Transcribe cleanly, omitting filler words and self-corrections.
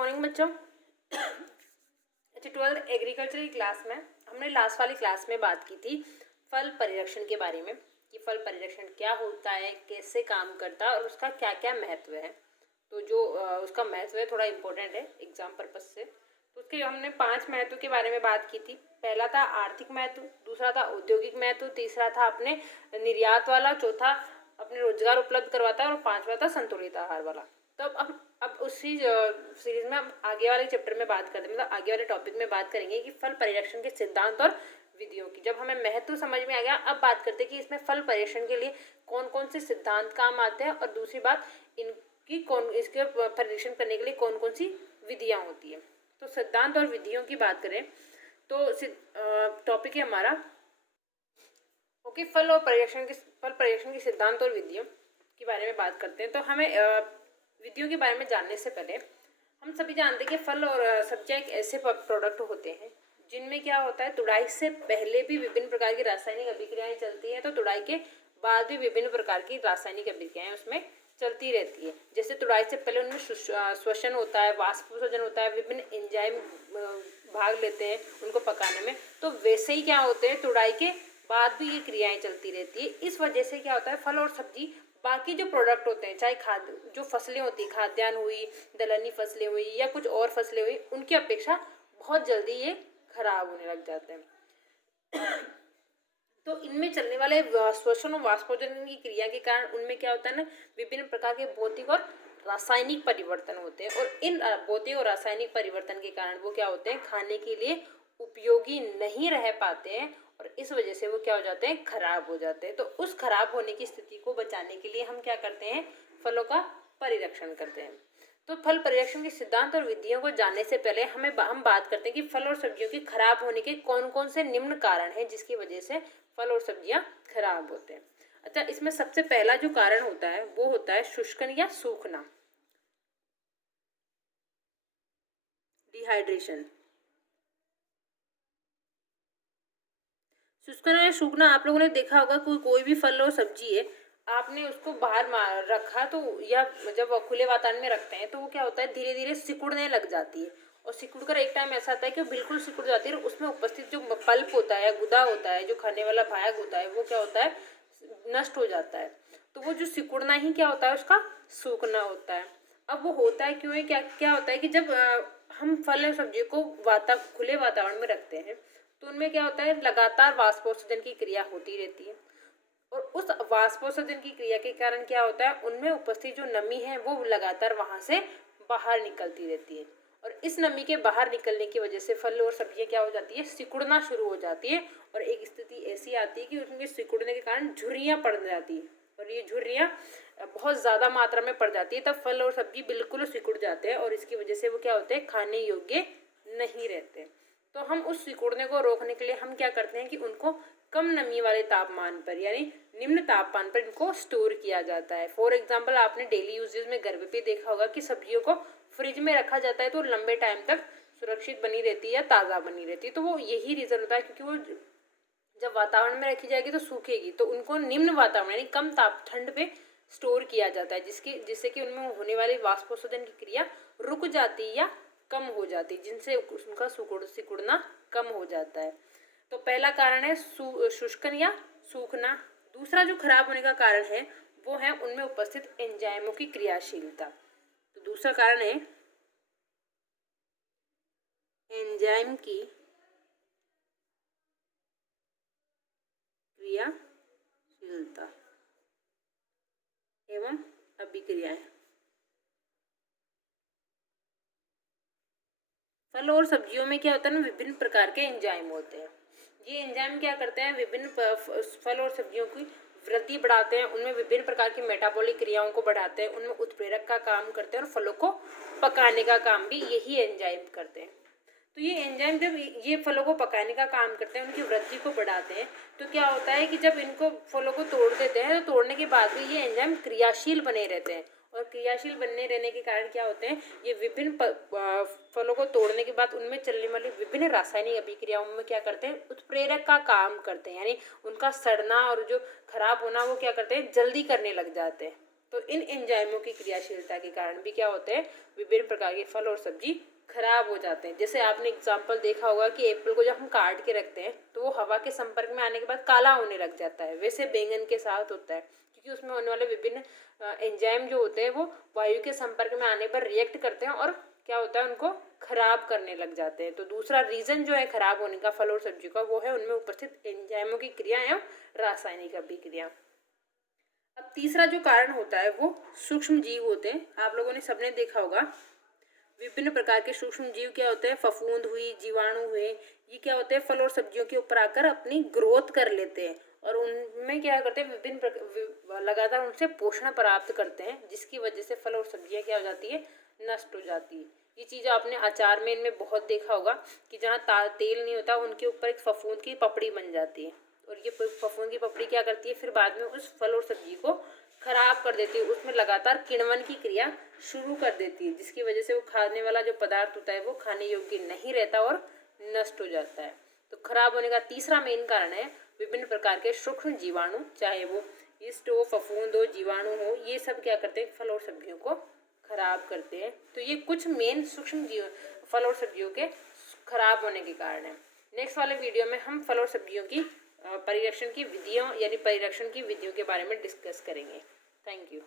Morning बच्चों। अच्छा, 12th agriculture की क्लास में हमने लास्ट वाली क्लास में बात की थी फल परिरक्षण के बारे में कि फल परिरक्षण क्या होता है, कैसे काम करता है और उसका क्या क्या महत्व है। तो जो उसका महत्व है थोड़ा इम्पोर्टेंट है एग्जाम पर्पज से। तो उसके हमने 5 महत्व के बारे में बात की थी। पहला था आर्थिक महत्व, दूसरा था औद्योगिक महत्व, तीसरा था अपने निर्यात वाला, चौथा अपने रोजगार उपलब्ध करवाता है और पांचवा था संतुलित आहार वाला। तो अब उसी सीरीज में हम आगे वाले चैप्टर में बात करते हैं, मतलब आगे वाले टॉपिक में बात करेंगे कि फल परिरक्षण के सिद्धांत और विधियों की। जब हमें महत्व समझ में आ गया, अब बात करते हैं कि इसमें फल परिरक्षण के लिए कौन कौन से सिद्धांत काम आते हैं और दूसरी बात इसके परिरक्षण करने के लिए कौन कौन सी विधियां होती है। तो सिद्धांत और विधियों की बात करें तो टॉपिक है हमारा ओके फल परिरक्षण के सिद्धांत और विधियों के बारे में बात करते हैं। तो हमें विधियों के बारे में जानने से पहले हम सभी जानते हैं कि फल और सब्जियां एक ऐसे प्रोडक्ट होते हैं जिनमें क्या होता है, तुड़ाई से पहले भी विभिन्न प्रकार की रासायनिक अभिक्रियाएं चलती है, तो तुड़ाई के बाद भी विभिन्न प्रकार की रासायनिक अभिक्रियाएं उसमें चलती रहती है। जैसे तुड़ाई से पहले उनमें श्वसन होता है, वाष्पोत्सर्जन होता है, विभिन्न एंजाइम भाग लेते हैं उनको पकाने में। तो वैसे ही क्या होते हैं, तुड़ाई के बाद भी ये क्रियाएं चलती रहती है। इस वजह से क्या होता है, फल और सब्जी बाकी जो प्रोडक्ट होते हैं, चाहे जो फसलें होती है, खाद्यान्न हुई, दलहनी फसलें हुई या कुछ और फसलें हुई, उनकी अपेक्षा बहुत जल्दी ये खराब होने लग जाते हैं। तो इनमें चलने वाले श्वसन और वाष्पोत्सर्जन की क्रिया के कारण उनमें क्या होता है ना, विभिन्न प्रकार के भौतिक और रासायनिक परिवर्तन होते हैं और इन भौतिक और रासायनिक परिवर्तन के कारण वो क्या होते हैं, खाने के लिए उपयोगी नहीं रह पाते हैं और इस वजह से वो क्या हो जाते हैं, खराब हो जाते हैं। तो उस खराब होने की स्थिति को बचाने के लिए हम क्या करते हैं, फलों का परिरक्षण करते हैं। तो फल परिरक्षण के सिद्धांत और विधियों को जानने से पहले हम बात करते हैं कि फल और सब्जियों के खराब होने के कौन कौन से निम्न कारण हैं जिसकी वजह से फल और सब्जियां खराब होते हैं। अच्छा, इसमें सबसे पहला जो कारण होता है वो होता है शुष्कन या सूखना, डिहाइड्रेशन। शुष्कन या सूखना, आप लोगों ने देखा होगा कोई भी फल और सब्जी है, आपने उसको बाहर रखा तो या जब खुले वातावरण में रखते हैं तो वो क्या होता है, धीरे धीरे सिकुड़ने लग जाती है और सिकुड़ कर एक टाइम ऐसा आता है कि बिल्कुल सिकुड़ जाती है और उसमें उपस्थित जो पल्प होता है या गुदा होता है, जो खाने वाला भाग होता है, वो क्या होता है, नष्ट हो जाता है। तो वो जो सिकुड़ना ही क्या होता है, उसका सूखना होता है। अब वो होता है क्यों है, क्या क्या होता है कि जब हम फल और सब्जी को खुले वातावरण में रखते हैं तो उनमें क्या होता है, लगातार वाष्पोत्सर्जन की क्रिया होती रहती है और उस वाष्पोत्सर्जन की क्रिया के कारण क्या होता है, उनमें उपस्थित जो नमी है वो लगातार वहां से बाहर निकलती रहती है और इस नमी के बाहर निकलने की वजह से फल और सब्जियां क्या हो जाती है, सिकुड़ना शुरू हो जाती है और एक स्थिति ऐसी आती है कि उनके सिकुड़ने के कारण झुर्रियां पड़ जाती है और ये झुर्रियां बहुत ज्यादा मात्रा में पड़ जाती है, तब फल और सब्जी बिल्कुल सिकुड़ जाते हैं और इसकी वजह से वो क्या होते हैं, खाने योग्य नहीं रहते। तो हम उस सिकुड़ने को रोकने के लिए हम क्या करते हैं कि उनको कम नमी वाले तापमान पर यानी निम्न तापमान पर इनको स्टोर किया जाता है। फॉर एग्जाम्पल, आपने डेली यूजेज में घर पे देखा होगा कि सब्जियों को फ्रिज में रखा जाता है तो लंबे टाइम तक सुरक्षित बनी रहती है या ताज़ा बनी रहती है। तो वो यही रीज़न होता है क्योंकि वो जब वातावरण में रखी जाएगी तो सूखेगी, तो उनको निम्न वातावरण यानी कम ताप ठंड पे स्टोर किया जाता है जिससे कि उनमें होने वाली वाष्पोत्सर्जन की क्रिया रुक जाती है या कम हो जाती है, जिनसे उनका सिकुड़ना कम हो जाता है। तो पहला कारण है शुष्कन या सूखना। दूसरा जो खराब होने का कारण है वो है उनमें उपस्थित एंजाइमों की क्रियाशीलता। तो दूसरा कारण है एंजाइम की क्रियाशीलता एवं अभिक्रियाएं। फल और सब्जियों में क्या होता है ना, विभिन्न प्रकार के एंजाइम होते हैं। ये एंजाइम क्या करते हैं, विभिन्न फल और सब्जियों की वृद्धि बढ़ाते हैं, उनमें विभिन्न प्रकार की मेटाबॉलिक क्रियाओं को बढ़ाते हैं, उनमें उत्प्रेरक का काम करते हैं और फलों को पकाने का काम भी यही एंजाइम करते हैं। तो ये एंजाइम जब ये फलों को पकाने का काम करते हैं, उनकी वृद्धि को बढ़ाते हैं, तो क्या होता है कि जब इनको फलों को तोड़ देते हैं तो तोड़ने के बाद भी ये एंजाइम क्रियाशील बने रहते हैं और क्रियाशील बनने रहने के कारण क्या होते हैं, ये विभिन्न फलों को तोड़ने के बाद उनमें चलने वाली विभिन्न रासायनिक अभिक्रियाओं में क्या करते हैं, उत्प्रेरक का काम करते हैं, यानी उनका सड़ना और जो खराब होना वो क्या करते हैं, जल्दी करने लग जाते हैं। तो इन एंजाइमों की क्रियाशीलता के कारण भी क्या होते हैं, विभिन्न प्रकार के फल और सब्जी खराब हो जाते हैं। जैसे आपने एग्जाम्पल देखा होगा कि एप्पल को जब हम काट के रखते हैं तो वो हवा के संपर्क में आने के बाद काला होने लग जाता है, वैसे बैंगन के साथ होता है, क्योंकि उसमें होने वाले विभिन्न एंजाइम जो होते हैं वो वायु के संपर्क में आने पर रिएक्ट करते हैं और क्या होता है, उनको खराब करने लग जाते हैं। तो दूसरा रीजन जो है खराब होने का फल और सब्जी का, वो है उनमें उपस्थित एंजाइमों की क्रिया एवं रासायनिक अभिक्रिया। अब तीसरा जो कारण होता है वो सूक्ष्म जीव होते हैं। आप लोगों ने सबने देखा होगा विभिन्न प्रकार के सूक्ष्म जीव क्या होते हैं, फफूंद हुई, जीवाणु हुए, ये क्या होते हैं, फल और सब्जियों के ऊपर आकर अपनी ग्रोथ कर लेते हैं और उनमें क्या करते हैं, विभिन्न लगातार उनसे पोषण प्राप्त करते हैं, जिसकी वजह से फल और सब्जियां क्या हो जाती है, नष्ट हो जाती है। ये चीज़ आपने अचार में इनमें बहुत देखा होगा कि जहाँ तेल नहीं होता उनके ऊपर एक फफूंद की पपड़ी बन जाती है और ये फफूंद की पपड़ी क्या करती है, फिर बाद में उस फल और सब्जी को खराब कर देती है, उसमें लगातार किण्वन की क्रिया शुरू कर देती है, जिसकी वजह से वो खाने वाला जो पदार्थ होता है वो खाने योग्य नहीं रहता और नष्ट हो जाता है। तो खराब होने का तीसरा मेन कारण है विभिन्न प्रकार के सूक्ष्म जीवाणु, चाहे वो यीस्ट हो, फफूंद हो, जीवाणु हो, ये सब क्या करते हैं, फल और सब्जियों को खराब करते हैं। तो ये कुछ मेन सूक्ष्म जीव फल और सब्जियों के खराब होने के कारण है। नेक्स्ट वाले वीडियो में हम फल और सब्जियों की परिरक्षण की विधियों यानी परिरक्षण की विधियों के बारे में डिस्कस करेंगे। Thank you.